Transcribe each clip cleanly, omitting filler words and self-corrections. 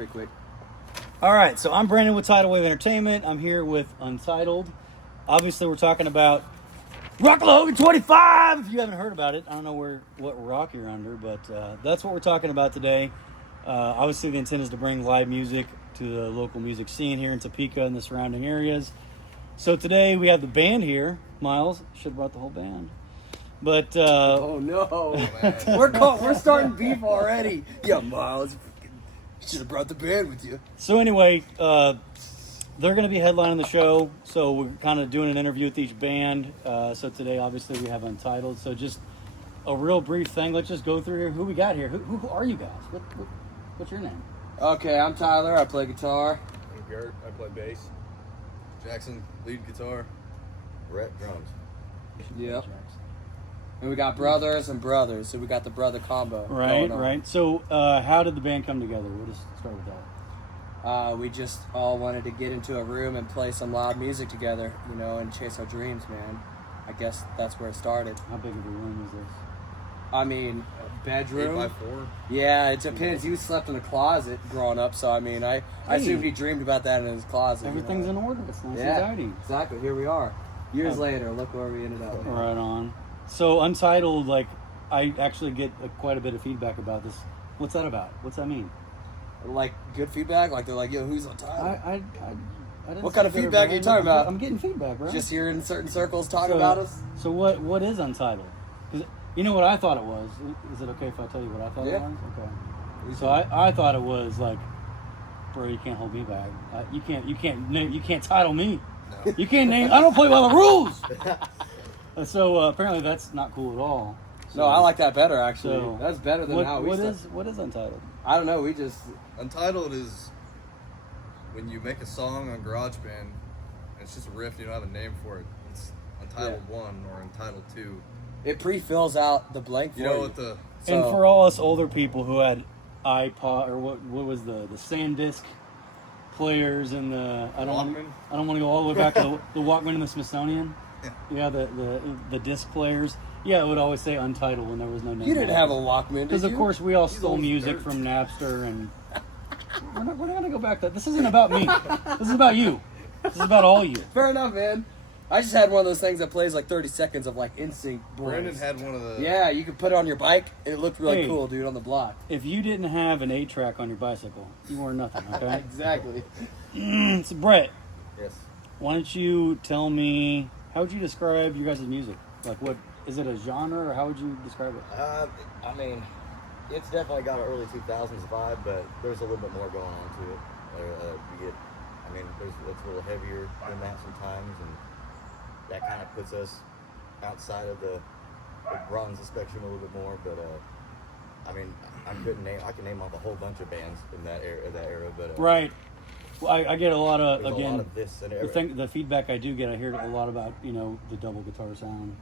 pretty quick. All right, so I'm Brandon with Tidal Wave Entertainment. I'm here with Untitled. Obviously, we're talking about RocklaHogan25. If you haven't heard about it, I don't know what rock you're under, but that's what we're talking about today. Obviously, the intent is to bring live music to the local music scene here in Topeka and the surrounding areas. So today we have the band here. Miles, should have brought the whole band. But oh no, we're starting beef already. Yeah, Miles, you should have brought the band with you. So anyway, they're going to be headlining the show. So we're kind of doing an interview with each band. So today, obviously, we have Untitled. So just a real brief thing. Let's just go through here. Who we got here? Who are you guys? What's your name? Okay, I'm Tyler. I play guitar. I'm Garrett. I play bass. Jackson, lead guitar. Rhett, drums. Yep. And we got brothers and brothers, so we got the brother combo. Right. So how did the band come together? We'll just start with that. We just all wanted to get into a room and play some loud music together, and chase our dreams, man. I guess that's where it started. How big of a room is this? I mean, bedroom. 8x4. Yeah, it depends. You slept in a closet growing up, so I mean, I assume he dreamed about that in his closet. Everything's in order. It's nice yeah, and tidy. Exactly. Here we are. Years later, look where we ended up. Right on. So Untitled, I actually get quite a bit of feedback about this. What's that about? What's that mean? Like good feedback? Like they're like, yo, who's Untitled? I didn't what kind of feedback are you talking about? I'm getting feedback, bro. Just hearing certain circles talking about us? So what is Untitled? You know what I thought it was? Is it okay if I tell you what I thought it was? Okay. So I thought it was like, bro, you can't hold me back. You can't title me. No. You can't name. I don't play by the rules. So apparently that's not cool at all. So, no, I like that better actually. So that's better than how we. What is Untitled? I don't know. We just Untitled is when you make a song on GarageBand and it's just a riff. You don't have a name for it. It's Untitled 1 or Untitled 2. It pre-fills out the blank. You know what the and for all us older people who had iPod or what was the SanDisk players and I don't want to go all the way back to the Walkman and the Smithsonian. Yeah, the disc players. Yeah, it would always say Untitled when there was no name. You didn't have a Walkman, because of course we all stole music from Napster, and we're not going to go back to that. This isn't about me. This is about you. This is about all you. Fair enough, man. I just had one of those things that plays like 30 seconds of like NSYNC. Brandon had one of the. Yeah, you could put it on your bike, and it looked really cool, dude, on the block. If you didn't have an 8-track on your bicycle, you were nothing. Okay. Exactly. So Brett. Yes. Why don't you tell me? How would you describe your guys' music? Like, what is it, a genre, or how would you describe it? I mean, it's definitely got an early 2000s vibe, but there's a little bit more going on to it. It's a little heavier than that sometimes, and that kind of puts us outside of the runs the spectrum a little bit more. But I mean, I can name off a whole bunch of bands in that era. But right. Well, I get a lot of, again, again, a lot of this and the feedback I do get, I hear a lot about, the double guitar sound,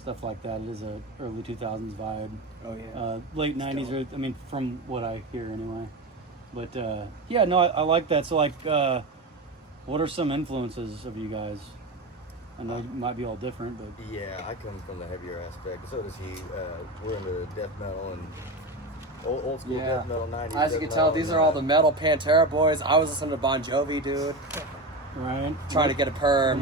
stuff like that. It is a early 2000s vibe. Oh, yeah. Late 90s, from what I hear anyway. But, I like that. So, what are some influences of you guys? I know you might be all different, but... Yeah, I come from the heavier aspect. So does he. We're into death metal and... Old school death metal, 90s. As you can tell, these are all the metal Pantera boys. I was listening to Bon Jovi, dude. Right. Trying to get a perm.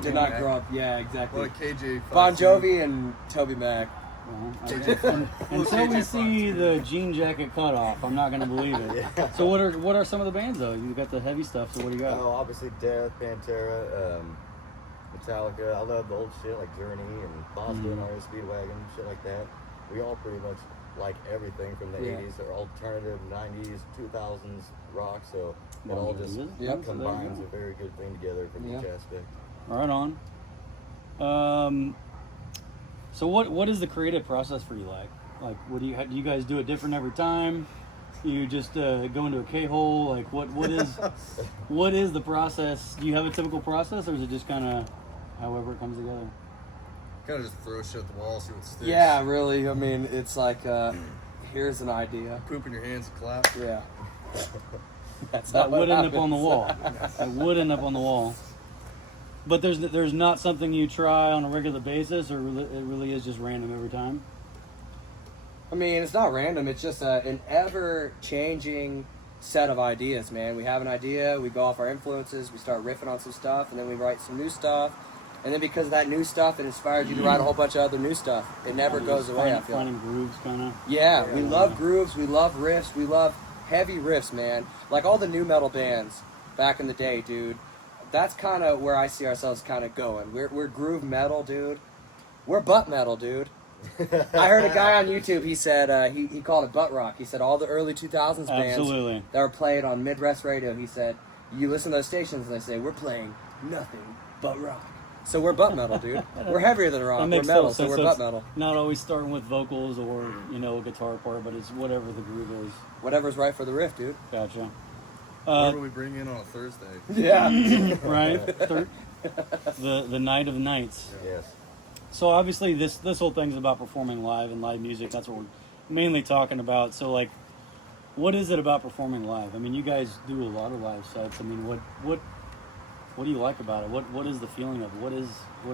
Did not grow up. Yeah, exactly. Like KJ. Bon Jovi and Toby Mac. Well, until we see the jean jacket cut off, I'm not going to believe it. Yeah. So what are some of the bands, though? You got the heavy stuff, so what do you got? Oh, obviously Death, Pantera, Metallica. I love the old shit like Journey and Boston, RS Speedwagon, shit like that. We all pretty much like everything from the 80s or alternative 90s, 2000s rock, so it all just combines a very good thing together from each aspect. Right on. So what is the creative process for you like? Like, what do you guys do it different every time? You just go into a K-hole? Like, what is the process? Do you have a typical process, or is it just kind of however it comes together? Kind of just throw shit at the wall, see what sticks. Yeah, really. I mean, it's like, here's an idea. Poop in your hands and clap. Yeah. That would end up on the wall. That would end up on the wall. But there's not something you try on a regular basis, or it really is just random every time? I mean, it's not random. It's just an ever-changing set of ideas, man. We have an idea, we go off our influences, we start riffing on some stuff, and then we write some new stuff. And then because of that new stuff, it inspires you to write a whole bunch of other new stuff. It never goes away, I feel. Finding grooves, kind of. Yeah, we love grooves, we love riffs, we love heavy riffs, man. Like all the new metal bands back in the day, dude. That's kind of where I see ourselves kind of going. We're groove metal, dude. We're butt metal, dude. I heard a guy on YouTube, he said, he called it butt rock. He said all the early 2000s bands that were played on Midwest radio, he said, you listen to those stations and they say, we're playing nothing but rock. So we're butt metal, dude. We're heavier than rock. We're metal, so we're butt metal. Not always starting with vocals or, you know, a guitar part, but it's whatever the groove is. Whatever's right for the riff, dude. Gotcha. What do we bring in on a Thursday? Yeah. Right? The night of nights. Yes. So obviously this whole thing's about performing live and live music. That's what we're mainly talking about. So like, what is it about performing live? I mean, you guys do a lot of live sets. I mean, what do you like about it? What is the feeling of it? What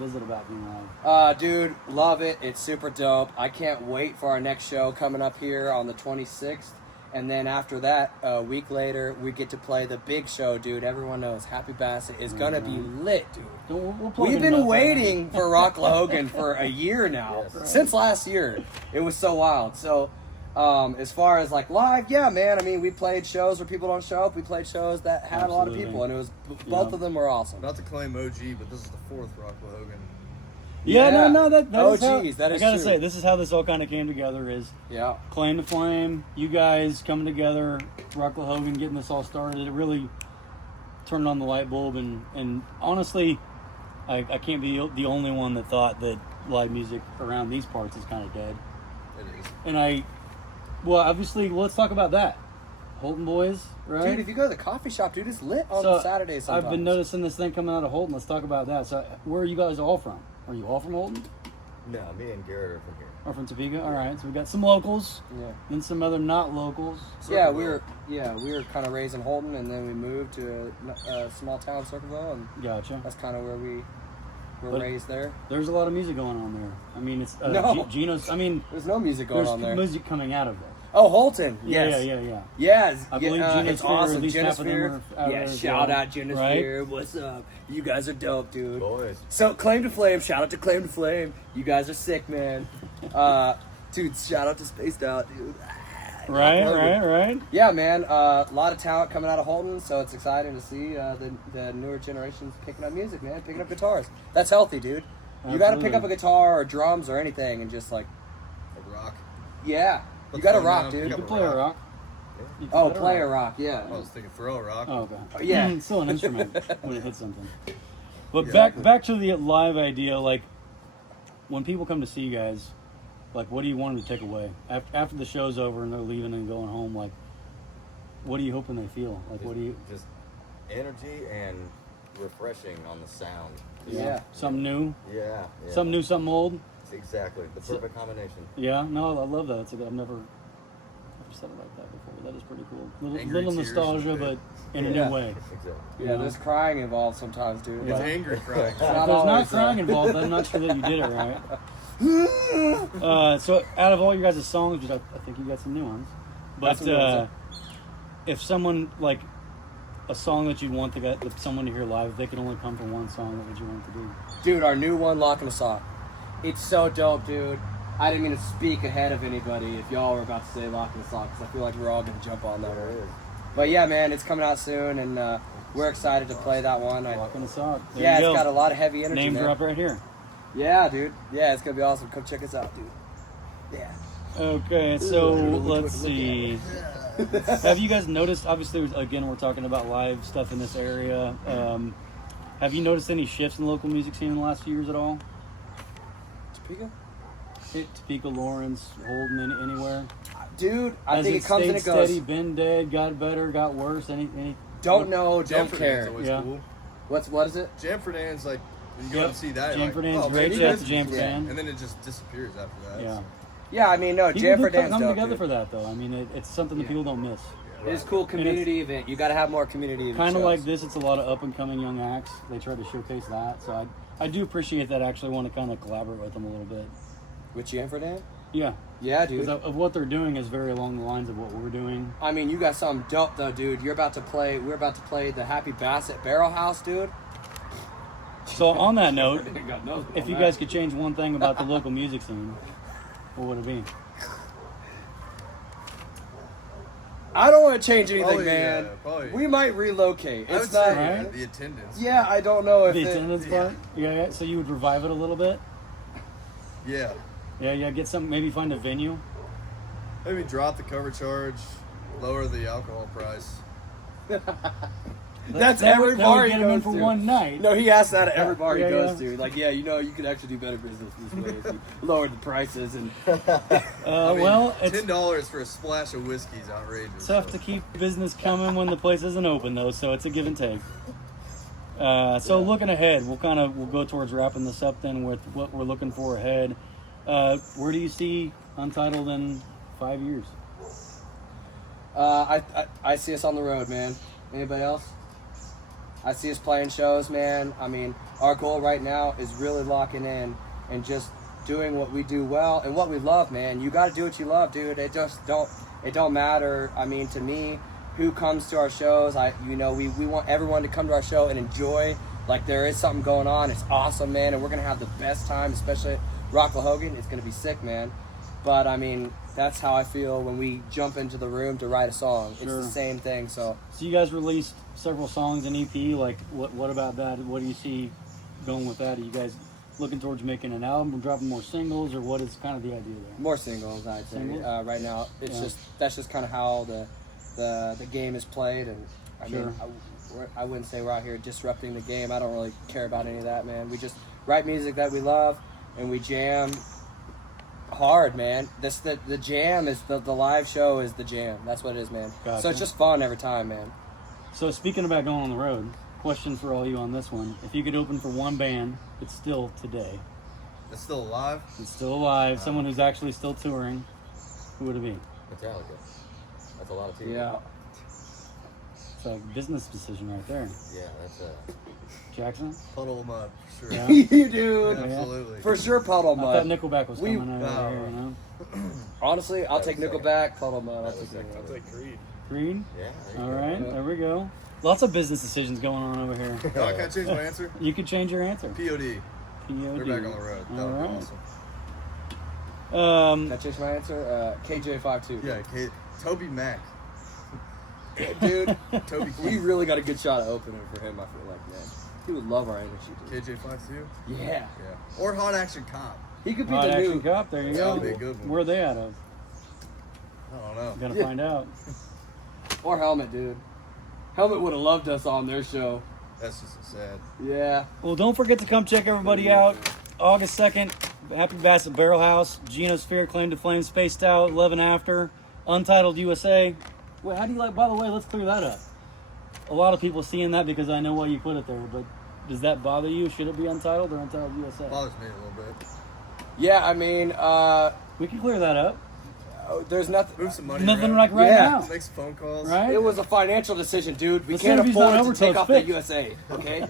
is it about being live? Dude, love it. It's super dope. I can't wait for our next show coming up here on the 26th. And then after that, a week later, we get to play the big show, dude. Everyone knows Happy Bassett is going to be lit, dude. We've been waiting for RocklaHogan for a year now. Yes. Since last year. It was so wild. So, as far as like live, yeah, man. I mean, we played shows where people don't show up. We played shows that had a lot of people. And it was both of them were awesome. Not to claim OG, but this is the fourth RocklaHogan. Yeah, no, that oh, is how, geez, that is I gotta true. say, this is how this all kind of came together. Is Claim to Flame, you guys coming together, RocklaHogan getting this all started. It really turned on the light bulb, and honestly, I can't be the only one that thought that live music around these parts is kind of dead. It is. And obviously, let's talk about that. Holton boys, right? Dude, if you go to the coffee shop, dude, it's lit on Saturdays sometimes. I've been noticing this thing coming out of Holton. Let's talk about that. So, where are you guys all from? Are you all from Holton? No, me and Garrett are from here. Or from Topeka? All right. So we got some locals. Yeah. Then some other not locals. Yeah, we were kind of raised in Holton, and then we moved to a small town, Circleville, and Gotcha. that's kind of where we were raised there. There's a lot of music going on there. I mean, it's No. Gino's. I mean, There's no music going on there. There's music coming out of there. Oh, Holton. Yes. Yeah. Yes. I believe it's Genosphere, awesome. at least half of them Genosphere. are out Yeah, there as shout well, out Genosphere. right? What's up? You guys are dope, dude. Boys. So, Claim to Flame. Shout out to Claim to Flame. You guys are sick, man. Dude, shout out to Spaced Out, dude. Right. Yeah, man. A lot of talent coming out of Holton, so it's exciting to see the newer generations picking up music, man. Picking up guitars. That's healthy, dude. You got to pick up a guitar or drums or anything and just like... A rock. Yeah. Put You got to the phone rock, down, dude. pick You up can play a rock. You can Oh, play a play a rock. rock, yeah. I was thinking throw a rock. Oh, okay. Yeah. It's still an instrument when it hits something. But Exactly. back to the live idea, like when people come to see you guys, like what do you want them to take away after the show's over and they're leaving and going home? Like, what are you hoping they feel? Like, what do you? Just energy and refreshing on the sound. Yeah. Something new. Yeah. Something new, something old. It's exactly the perfect combination. Yeah. No, I love that. It's I've never said it like that before. That is pretty cool. Angry Little tears nostalgia, and but in a Yeah. new way. Exactly. Yeah, there's crying involved sometimes, dude. It's but- angry crying. If there's always, not crying involved, I'm not sure that you did it right. So, out of all your guys' songs, I think you got some new ones. But Got some new ones, if someone like a song that you'd want someone to hear live, if they could only come for one song, what would you want it to be? Dude, our new one, Lock in a Sock. It's so dope, dude. I didn't mean to speak ahead of anybody if y'all were about to say Lock in a Sock, because I feel like we're all going to jump on that There it one. is. But yeah, man, it's coming out soon, and we're excited to play that one. Lock in the Sock. There Yeah, you it's go. got a lot of heavy energy, Name man. drop right here. Yeah, dude. Yeah, it's going to be awesome. Come check us out, dude. Yeah. Okay, so let's see. Have you guys noticed, obviously, again, we're talking about live stuff in this area. Have you noticed any shifts in the local music scene in the last few years at all? Topeka? Topeka, Lawrence, Holden, anywhere? Dude, I Has think it comes and it stayed goes. steady, been dead, got better, got worse? Any Don't know, Jam don't for care. Dan's always Yeah. cool. What is it? Jam for Dan's like when you go Yep. and see that, Jam you're for like, Dan's oh, great. man, Shout out this to is Jam for cool. Dan. And then it just disappears after that. Yeah. So. Yeah, I mean, no, People Jam do for Dan's come dope, together dude. for that, though. I mean, it's something that people don't miss. It is a cool community event. You got to have more community events. Kind of like this, it's a lot of up-and-coming young acts. They try to showcase that. So I do appreciate that. I actually want to kind of collaborate with them a little bit. With Jam for Dan? Yeah. Yeah, dude. Because of what they're doing is very along the lines of what we're doing. I mean, you got something dope though, dude. We're about to play the Happy Basset Barrel House, dude. So on that note, God knows if you guys could change one thing about the local music scene, what would it be? I don't want to change anything, Probably, man. probably. We might relocate. I would It's not. say Right? the attendance. Yeah, I don't know if The it, attendance part? Yeah. So you would revive it a little bit? Yeah. Yeah. Get some. Maybe find a venue. Maybe drop the cover charge, lower the alcohol price. That's that every would, that bar would he get him in goes for to. one night. No, he asks that at every bar he Yeah, goes yeah. to. Like, yeah, you know, you could actually do better business this way if you lowered the prices. And I mean, Well, it's $10 for a splash of whiskey is outrageous. tough so. to keep business coming when the place isn't open, though. So it's a give and take. So looking ahead, we'll go towards wrapping this up then with what we're looking for ahead. Where do you see Untitled in 5 years? I see us on the road, man. Anybody else? I see us playing shows, man. I mean, our goal right now is really locking in and just doing what we do well and what we love, man. You got to do what you love, dude. It don't matter. I mean, to me, who comes to our shows, we want everyone to come to our show and enjoy. Like, there is something going on. It's awesome, man, and we're gonna have the best time, especially at RocklaHogan. It's gonna be sick, man. But I mean, that's how I feel when we jump into the room to write a song. Sure. It's the same thing. So So you guys released several songs in EP. Like, what about that? What do you see going with that? Are you guys looking towards making an album or dropping more singles, or what is kind of the idea there? more singles, I'd say. Singles? Right now, it's Yeah. that's just kind of how the game is played, and I Sure. mean, I wouldn't say we're out here disrupting the game. I don't really care about any of that, man. We just write music that we love, and we jam hard, man. The jam is the live show is the jam. That's what it is, man. Gotcha. So it's just fun every time, man. So speaking about going on the road, question for all you on this one: if you could open for one band that's still today, It's still alive? it's still alive, someone who's actually still touring, who would it be? Metallica. That's a lot of people. Yeah. It's a business decision right there. Yeah, that's Jackson? Puddle of mud, for sure. Yeah. You dude. Yeah. Absolutely. For sure, Puddle I Mud. thought Nickelback was We- coming over here, you know? Honestly, I'll take That was Nickelback, Puddle Mud. I'll That was take second. Nickelback. Creed. Creed? yeah. there All you go. right, Yeah. there we go. Lots of business decisions going on over here. Oh, can I change my answer? You could change your answer. POD. POD. They're back on the road. That would be Alright. awesome. Can I change my answer? KJ52. Yeah, Toby Mac. Dude, Toby we Keith. really got a good shot of opening for him, I feel like, man. He would love our energy, dude. KJ52? Yeah. Yeah. Or Hot Action Cop. He could be Hot the Action new... Cop, there you That go. would be a good one. Where are they out of? I don't know. Gonna Yeah. find out. Or Helmet, dude. Helmet would have loved us on their show. That's just so sad. Yeah. Well, don't forget to come check everybody out. August 2nd, Happy Basset Barrel House, Genosphere, Claim to Flame, Spaced Out, 11 After, Untitled USA. Wait, how do you like, by the way, let's clear that up. A lot of people seeing that because I know why you put it there, but does that bother you? Should it be Untitled or Untitled USA? Bothers me a little bit. Yeah, I mean, We can clear that up. there's nothing... Move some money Nothing around. like right Yeah. now, Make some phone calls. right? It was a financial decision, dude. We The can't synergy's not afford over to till take it's off the fixed. USA, okay?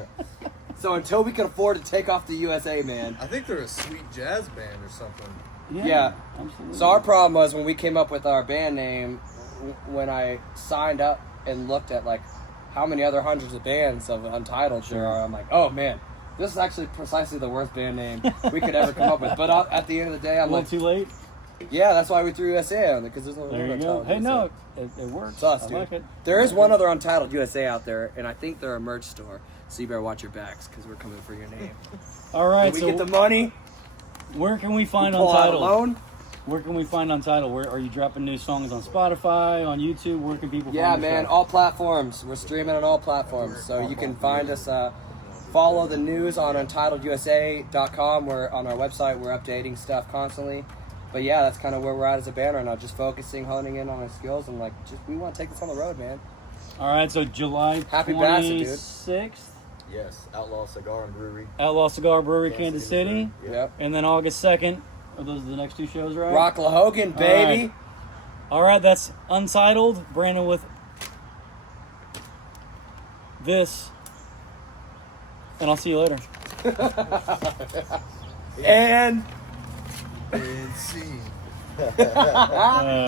So until we can afford to take off the USA, man. I think they're a sweet jazz band or something. Yeah. Absolutely. So our problem was when we came up with our band name, when I signed up and looked at like how many other hundreds of bands of Untitled there are, I'm like, oh man, this is actually precisely the worst band name we could ever come up with. But at the end of the day, a I'm little like, too late. yeah, that's why we threw USA on it, because there's no There you go. Untitled Hey, USA. no, it works. It's us, I dude. like it. There is one other Untitled USA out there, and I think they're a merch store. So you better watch your backs, because we're coming for your name. All right, When we so get the money, where can we find pull out a Untitled? loan. Where can we find Untitled? Where are you dropping new songs on Spotify, on YouTube? Where can people Yeah, find your man, stuff? all platforms. We're streaming on all platforms. So you can find us, follow the news on UntitledUSA.com. We're on our website. We're updating stuff constantly. But yeah, that's kind of where we're at as a band right now. Just focusing, honing in on our skills, and like, just we want to take this on the road, man. All right, so July Happy Basset, dude. 26th, Yes, Outlaw Cigar and Brewery. Outlaw Cigar Brewery, Kansas City. Missouri. Yep. And then August 2nd, are those the next two shows, right? RocklaHogan, baby. All right, that's Untitled. Brandon with this. And I'll see you later. And And scene. Uh,